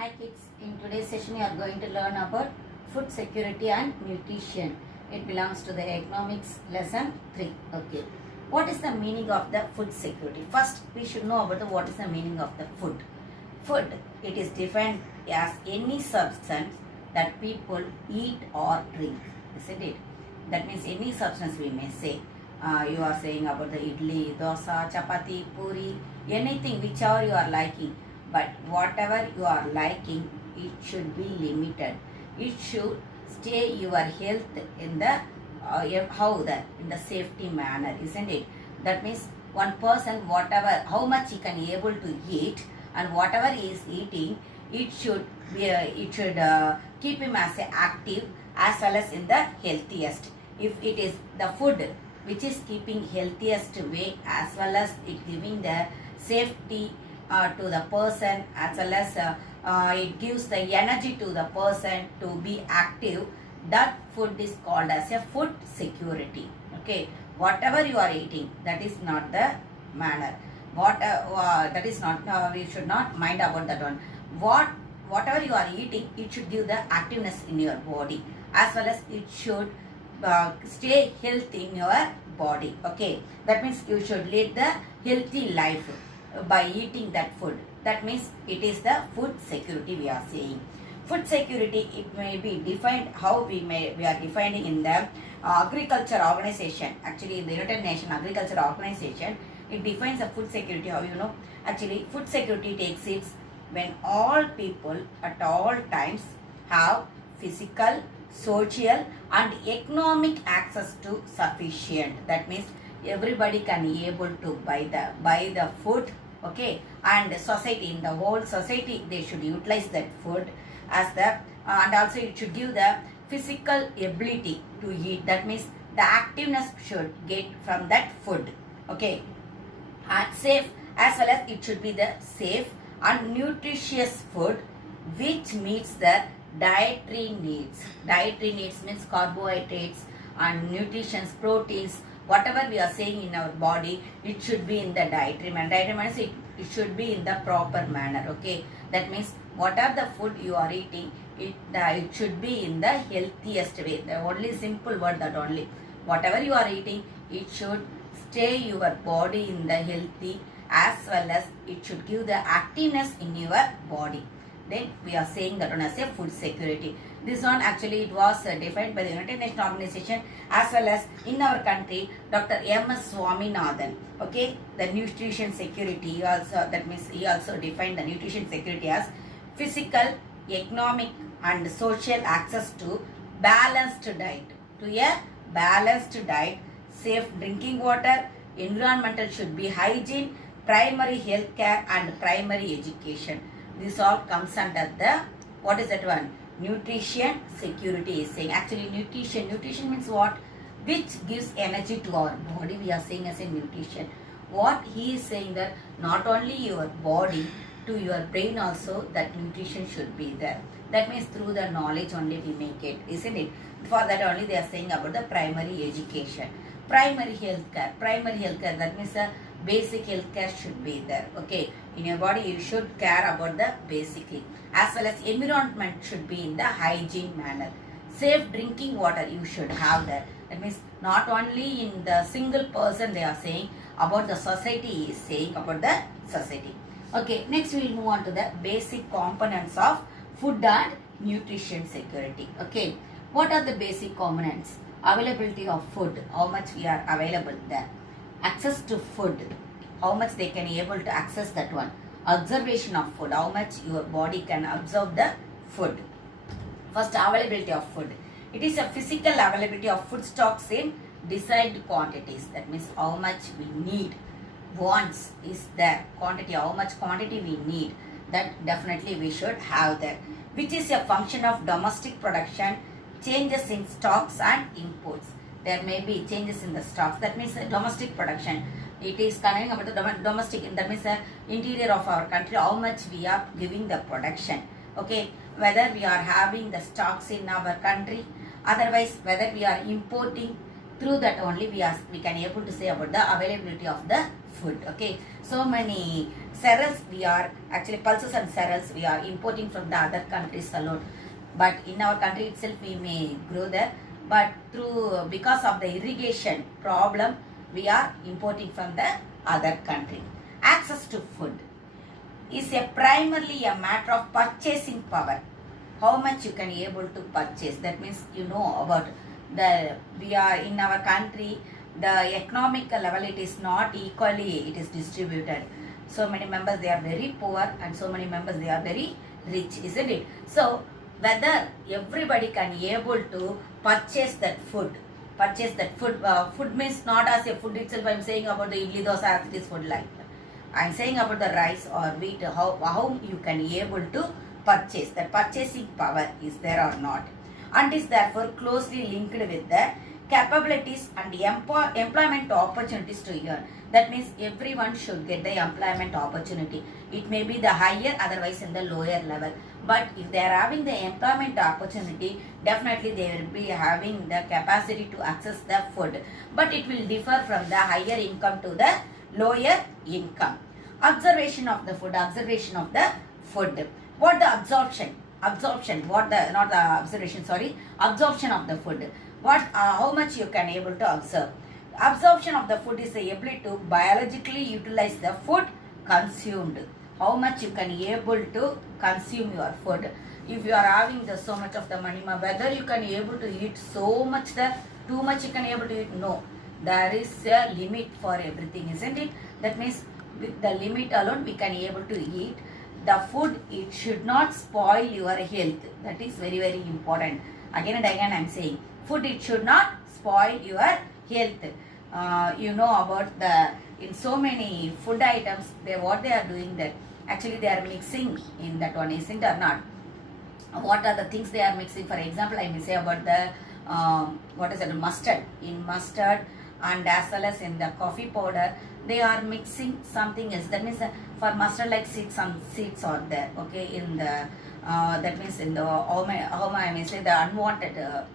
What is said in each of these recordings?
Hi kids, in today's session you are going to learn about food security and nutrition. It belongs to the economics lesson 3. Okay. What is the meaning of the food security? First, we should know about what is the meaning of the food. Food, it is defined as any substance that people eat or drink, isn't it? That means any substance we may say. You are saying about the idli, dosa, chapati, puri, anything whichever you are liking. But whatever you are liking, it should be limited. It should stay your health in the in the safety manner, isn't it? That means one person, whatever, how much he can able to eat, and whatever he is eating, it should keep him as active as well as in the healthiest. If it is the food which is keeping healthiest way as well as it giving the safety to the person as well as it gives the energy to the person to be active, that food is called as a food security. Okay, whatever you are eating, that is not the manner. That is not, we should not mind about that one. Whatever you are eating, it should give the activeness in your body as well as it should stay healthy in your body. Okay, that means you should lead the healthy life by eating that food. That means it is the food security we are saying. Food security, it may be defined how we are defining in the agriculture organization. Actually, in the United Nations Agriculture Organization, it defines the food security. How you know? Actually, food security takes it when all people at all times have physical, social and economic access to sufficient. That means everybody can be able to buy the food. Okay, and society, in the whole society, they should utilize that food as the and also it should give the physical ability to eat. That means the activeness should get from that food. Okay, and safe as well as it should be the safe and nutritious food which meets the dietary needs. Dietary needs means carbohydrates and nutrition, proteins, whatever we are saying in our body, it should be in the dietary manner. Dietary manner, it should be in the proper manner. Okay, that means whatever the food you are eating, it should be in the healthiest way. The only simple word, that only. Whatever you are eating, it should stay your body in the healthy as well as it should give the activeness in your body. Then we are saying that one as a food security. This one actually it was defined by the United Nations Organization as well as in our country, Dr. M.S. Swaminathan. Okay, the nutrition security also, that means he also defined the nutrition security as physical, economic and social access to balanced diet. To a balanced diet, safe drinking water, environmental should be hygiene, primary health care and primary education. This all comes under the, what is that one? Nutrition security is saying. Actually, nutrition means what? Which gives energy to our body. We are saying as a nutrition. What he is saying that not only your body, to your brain also, that nutrition should be there. That means through the knowledge only we make it, isn't it? For that only they are saying about the primary education. Primary health care. Primary health care, that means the basic health care should be there. Okay, in your body you should care about the basically, as well as environment should be in the hygiene manner. Safe drinking water you should have that. That means not only in the single person they are saying about, the society is saying about the society. Okay, next we will move on to the basic components of food and nutrition security. Okay, what are the basic components? Availability of food, how much we are available there. Access to food, how much they can able to access that one. Observation of food, how much your body can absorb the food. First, availability of food. It is a physical availability of food stocks in desired quantities. That means how much we need. Wants is there. Quantity, how much quantity we need. That definitely we should have that. Which is a function of domestic production, changes in stocks and imports. There may be changes in the stocks. That means domestic production. It is connecting about the domestic, that means the interior of our country, how much we are giving the production. Okay, whether we are having the stocks in our country, otherwise whether we are importing through that only we can able to say about the availability of the food. Okay, so many cereals we are actually pulses and cereals we are importing from the other countries alone, but in our country itself we may grow there, but because of the irrigation problem we are importing from the other country. Access to food is primarily a matter of purchasing power. How much you can able to purchase. That means about we are in our country, the economic level it is not equally it is distributed. So many members they are very poor and so many members they are very rich, isn't it? So whether everybody can able to purchase that food. Food means not as a food itself. I am saying about the idli dosa as it is food like. I am saying about the rice or wheat, how you can able to purchase. That purchasing power is there or not, and is therefore closely linked with the capabilities and employment opportunities to earn. That means everyone should get the employment opportunity. It may be the higher, otherwise in the lower level. But if they are having the employment opportunity, definitely they will be having the capacity to access the food. But it will differ from the higher income to the lower income. Observation of the food. What the absorption? Absorption of the food. How much you can able to observe. Absorption of the food is the ability to biologically utilize the food consumed. How much you can able to consume your food. If you are having so much of the money, whether you can able to eat so much, too much you can able to eat. No, there is a limit for everything, isn't it? That means with the limit alone we can able to eat. The food, it should not spoil your health. That is very, very important. Again and again I am saying, food, it should not spoil your health. About in so many food items, what they are doing that, actually they are mixing in that one, isn't or not? What are the things they are mixing? For example, I may say about the mustard. In mustard and as well as in the coffee powder, they are mixing something else. That means for mustard like seeds, some seeds are there. Okay, in the that means in the how I may say the unwanted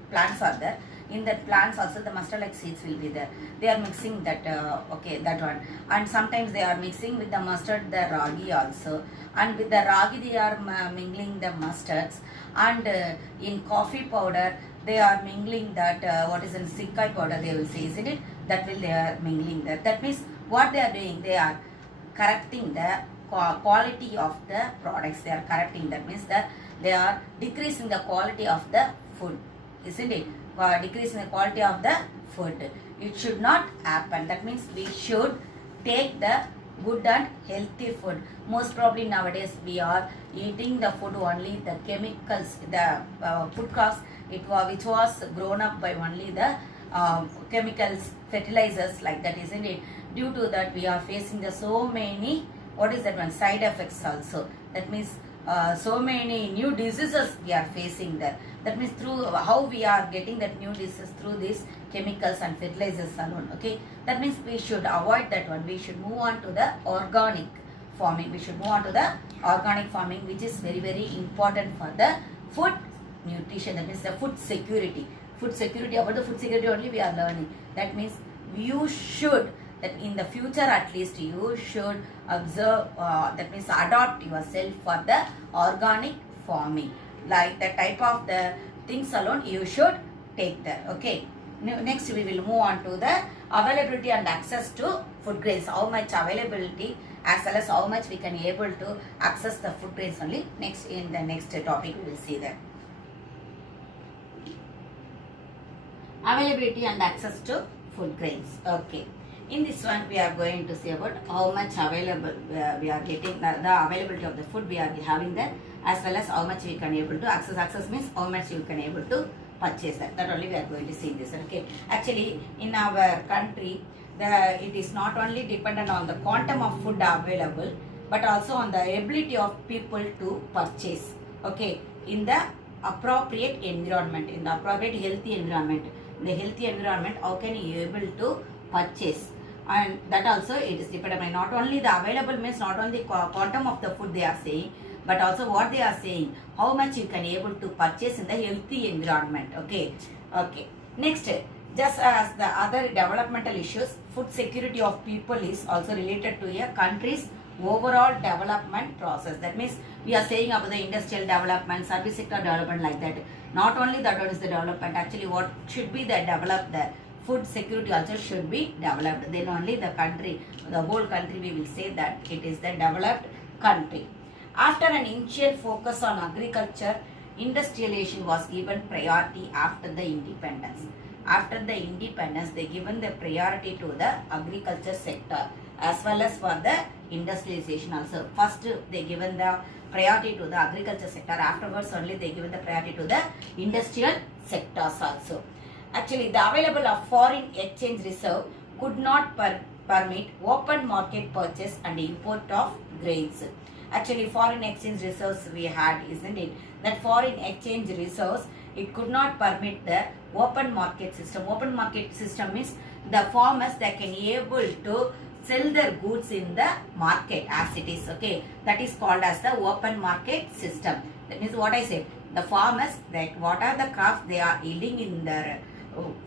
plants are there. In that plants also the mustard like seeds will be there. They are mixing that that one, and sometimes they are mixing with the mustard the ragi also, and with the ragi they are mingling the mustards, and in coffee powder they are mingling that what is in sikkai powder they will say, isn't it? That will they are mingling that. That means what they are doing, they are correcting the quality of the products. They are correcting. That means that they are decreasing the quality of the food, isn't it? Decreasing the quality of the food. It should not happen. That means we should take the good and healthy food. Most probably nowadays we are eating the food only the chemicals, the food crops which was grown up by only the chemicals, fertilizers like that, isn't it? Due to that we are facing the so many side effects also. That means so many new diseases we are facing there. That means through how we are getting that new disease through these chemicals and fertilizers alone. Okay, that means we should avoid that one. We should move on to the organic farming. Which is very, very important for the food nutrition. That means the food security. About the food security only we are learning. That means you should, that in the future at least you should observe, that means adopt yourself for the organic farming. Like the type of the things alone you should take there. Okay. Next we will move on to the availability and access to food grains. How much availability as well as how much we can able to access the food grains only. Next, in the next topic we will see that. Availability and access to food grains. Okay. In this one we are going to see about how much available we are getting, the availability of the food we are having there, as well as how much we can able to access. Access means how much you can able to purchase that. That only we are going to see this. Okay. Actually in our country it is not only dependent on the quantum of food available, but also on the ability of people to purchase. Okay. In the appropriate environment, in the appropriate healthy environment. The healthy environment, how can you able to purchase? And that also it is dependent. Not only the available means not only quantum of the food they are saying, but also what they are saying, how much you can able to purchase in the healthy environment. Okay. Next, Just as the other developmental issues, food security of people is also related to a country's overall development process. That means we are saying about the industrial development, service sector development, like that. Not only that one is the development, actually what should be the developed there. Food security also should be developed. Then only the country, the whole country, we will say that it is the developed country. After an initial focus on agriculture, industrialization was given priority after the independence. After the independence, they given the priority to the agriculture sector as well as for the industrialization also. First, they given the priority to the agriculture sector. Afterwards, only they given the priority to the industrial sectors also. Actually, the available of foreign exchange reserve could not permit open market purchase and import of grains. Actually, foreign exchange reserves we had, isn't it? That foreign exchange reserves, it could not permit the open market system. Open market system means the farmers that can able to sell their goods in the market as it is. Okay, that is called as the open market system. That means what I said, the farmers, that what are the crops they are yielding in their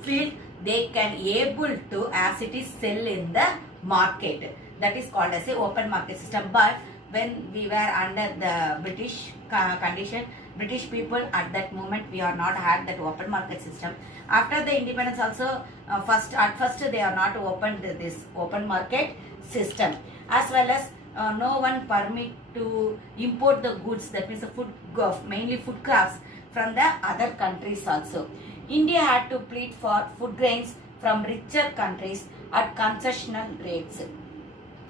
field, they can able to as it is sell in the market. That is called as a open market system. But when we were under the British condition, British people at that moment, we are not had that open market system. After the independence also, at first they are not opened this open market system, as well as no one permit to import the goods, that means the food, mainly food crops from the other countries also. India had to plead for food grains from richer countries at concessional rates.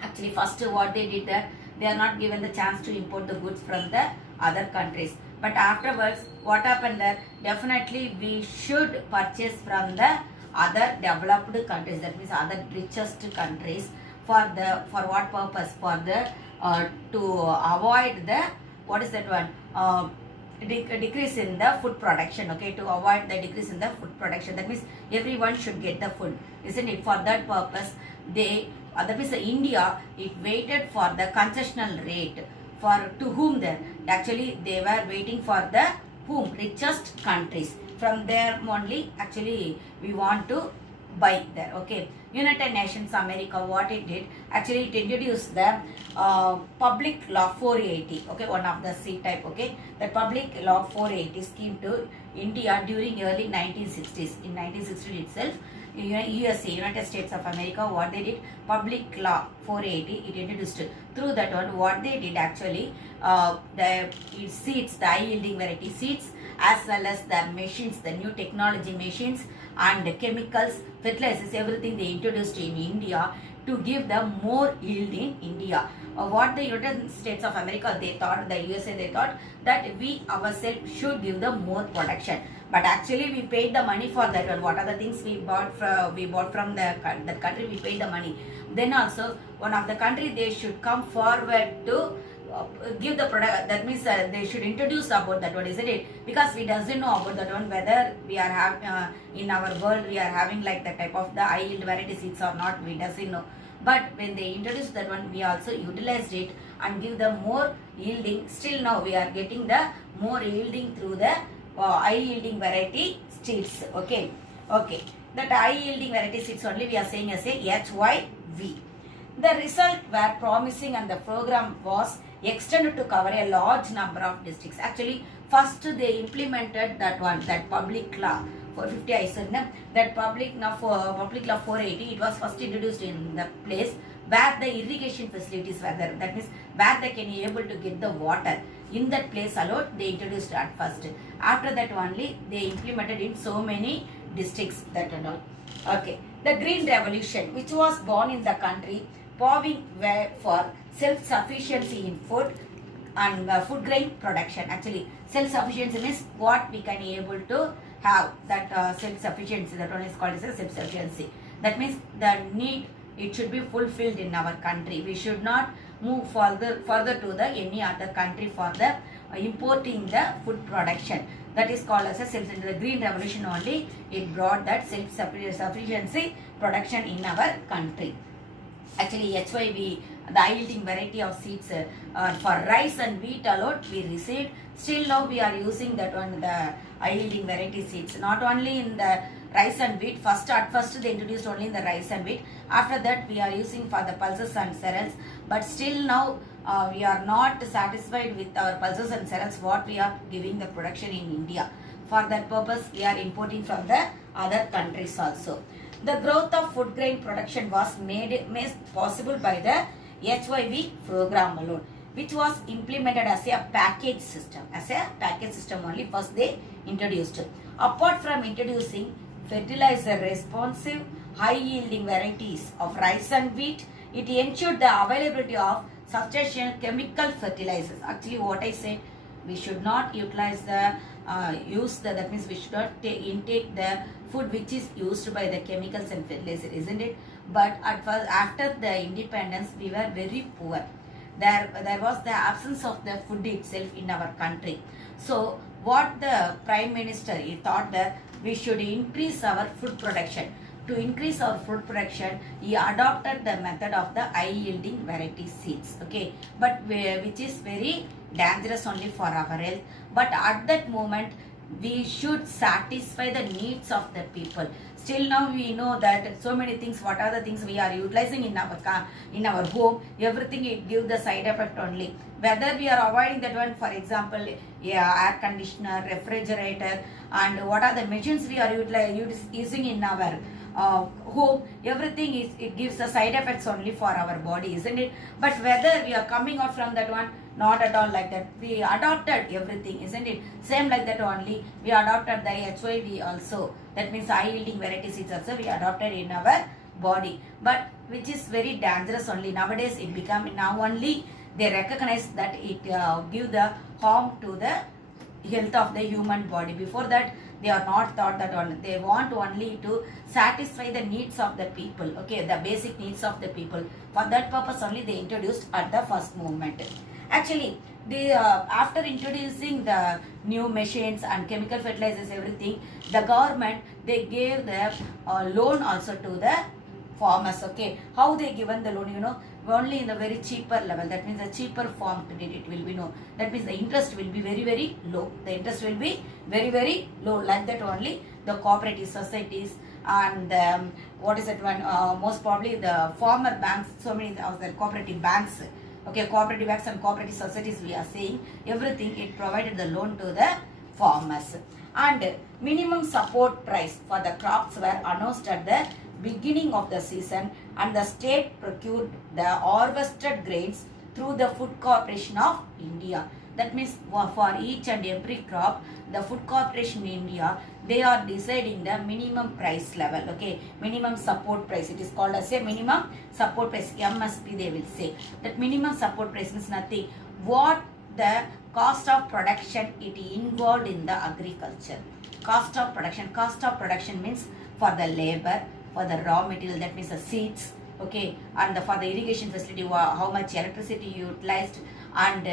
Actually, first what they did that, they are not given the chance to import the goods from the other countries. But afterwards, what happened there? Definitely we should purchase from the other developed countries, that means other richest countries. For what purpose? For the to avoid the, what is that one? Decrease in the food production. Okay, to avoid the decrease in the food production. That means everyone should get the food, isn't it? For that purpose, they, that means India, it waited for the concessional rate. For to whom then? Actually, they were waiting for the whom? Richest countries. From there only, actually, we want to buy there. Okay. United Nations America, what it did? Actually, it introduced the Public Law 480. Okay, one of the C type. Okay, the Public Law 480 scheme to India during early 1960s. In 1960 itself, USA, United States of America, what they did, Public Law 480, it introduced. Through that one, what they did actually, the seeds, the high yielding variety seeds, as well as the machines, the new technology machines and chemicals, fertilizers, everything they introduced in India to give them more yield in India. What the United States of America, they thought, the USA, they thought that we ourselves should give them more production. But actually, we paid the money for that one. What are the things we bought from that country? We paid the money. Then also, one of the country, they should come forward to give the product. That means they should introduce about that one, isn't it? Because we doesn't know about that one, whether we are having in our world we are having like the type of the high yield variety seeds or not. We doesn't know. But when they introduced that one, we also utilized it and give them more yielding. Still now we are getting the more yielding through the high yielding variety seeds. Okay, okay. That high yielding variety seeds only we are saying as a HYV. The result were promising and the program was extended to cover a large number of districts. Actually, first they implemented that one, that Public Law 450. I said that Public Law 480. It was first introduced in the place where the irrigation facilities were there. That means where they can be able to get the water. In that place alone, they introduced at first. After that only, they implemented in so many districts, that and all. Okay. The Green Revolution, which was born in the country, paving way for self-sufficiency in food and food grain production. Actually, self-sufficiency means what we can be able to have, that self-sufficiency, that one is called as a self-sufficiency. That means the need, it should be fulfilled in our country. We should not move further to the any other country for the importing the food production. That is called as a self-sufficiency. The Green Revolution only, it brought that self-sufficiency production in our country. Actually, HYV the high yielding variety of seeds for rice and wheat alone we received. Still now we are using that one, the high yielding variety seeds. Not only in the rice and wheat, at first they introduced only in the rice and wheat. After that we are using for the pulses and cereals. But still now we are not satisfied with our pulses and cereals what we are giving the production in India. For that purpose we are importing from the other countries also. The growth of food grain production was made possible by the HYV program alone, which was implemented as a package system. As a package system only first they introduced. Apart from introducing fertilizer responsive high yielding varieties of rice and wheat, it ensured the availability of substantial chemical fertilizers. Actually what I said, we should not utilize the that means we should not intake the food which is used by the chemicals and fertilizers, isn't it? But at first, after the independence we were very poor. There was the absence of the food itself in our country. So what the Prime Minister, he thought that we should increase our food production. To increase our food production, he adopted the method of the high yielding variety seeds, okay, but which is very dangerous only for our health. But at that moment we should satisfy the needs of the people. Still now we know that so many things, what are the things we are utilizing in our home, everything it gives the side effect only. Whether we are avoiding that one, for example, air conditioner, refrigerator, and what are the machines we are using in our home, everything it gives the side effects only for our body, isn't it? But whether we are coming out from that one, not at all like that. We adopted everything, isn't it? Same like that only. We adopted the HYV also. That means high yielding variety seeds also we adopted in our body. But which is very dangerous only. Nowadays it become, now only they recognize that it give the harm to the health of the human body. Before that they are not thought that one. They want only to satisfy the needs of the people, okay, the basic needs of the people. For that purpose only they introduced at the first movement. Actually, they after introducing the new machines and chemical fertilizers, everything, the government they gave the loan also to the farmers, okay. How they given the loan, you know, only in the very cheaper level. That means the cheaper form credit it will be no. That means the interest will be very, very low. The interest will be very, very low. Like that only the cooperative societies and what is that one? Most probably the farmer banks. So many of the cooperative banks. Okay, cooperative banks and cooperative societies we are saying everything. It provided the loan to the farmers. And minimum support price for the crops were announced at the beginning of the season, and the state procured the harvested grains through the Food Corporation of India. That means for each and every crop, the Food Corporation in India, they are deciding the minimum price level, okay, minimum support price. It is called as a minimum support price, MSP they will say. That minimum support price means nothing. What the cost of production it involved in the agriculture. Cost of production means for the labor, for the raw material, that means the seeds, okay, and for the irrigation facility, how much electricity you utilized, and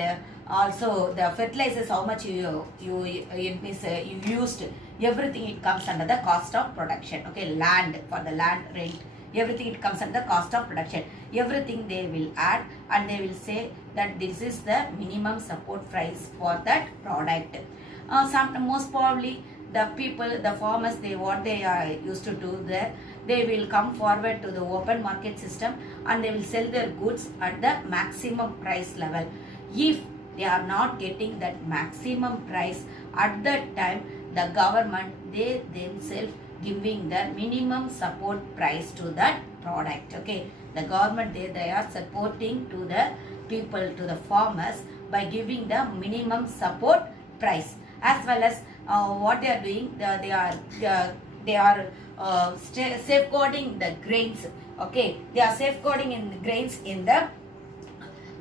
also the fertilizers, how much you used, everything it comes under the cost of production, okay. Land, for the land rent, everything it comes under the cost of production. Everything they will add and they will say that this is the minimum support price for that product. Most probably the people, the farmers, what they are used to do there, they will come forward to the open market system and they will sell their goods at the maximum price level. If they are not getting that maximum price at that time, the government, they themselves giving the minimum support price to that product, okay. The government, they are supporting to the people, to the farmers, by giving the minimum support price. As well as what they are doing, they are safeguarding the grains, okay. They are safeguarding in the grains in the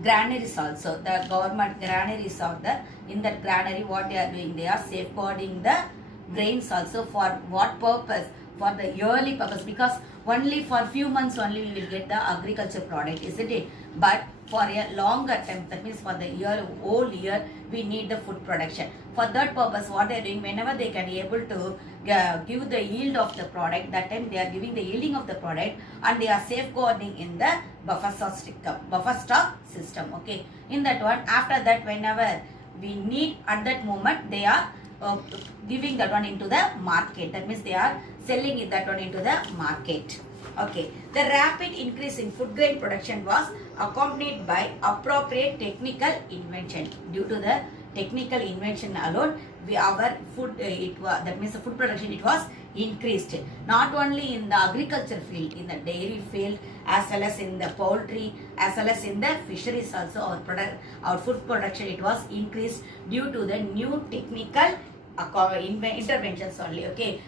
granaries also. The government granaries are there. In that granary, what they are doing, they are safeguarding the grains also. For what purpose? For the yearly purpose, because only for few months only we will get the agriculture product, isn't it? But for a longer time. That means for the whole year, we need the food production. For that purpose, what they are doing, whenever they can able to give the yield of the product, that time they are giving the yielding of the product, and they are safeguarding in the buffer stock system. Okay, in that one, after that, whenever we need at that moment, they are giving that one into the market. That means they are selling it that one into the market. Okay, the rapid increase in food grain production was accompanied by appropriate technical invention. Due to the technical invention alone, our food that means the food production, it was increased. Not only in the agriculture field, in the dairy field, as well as in the poultry, as well as in the fisheries also, our food production, it was increased due to the new technical interventions only. Okay.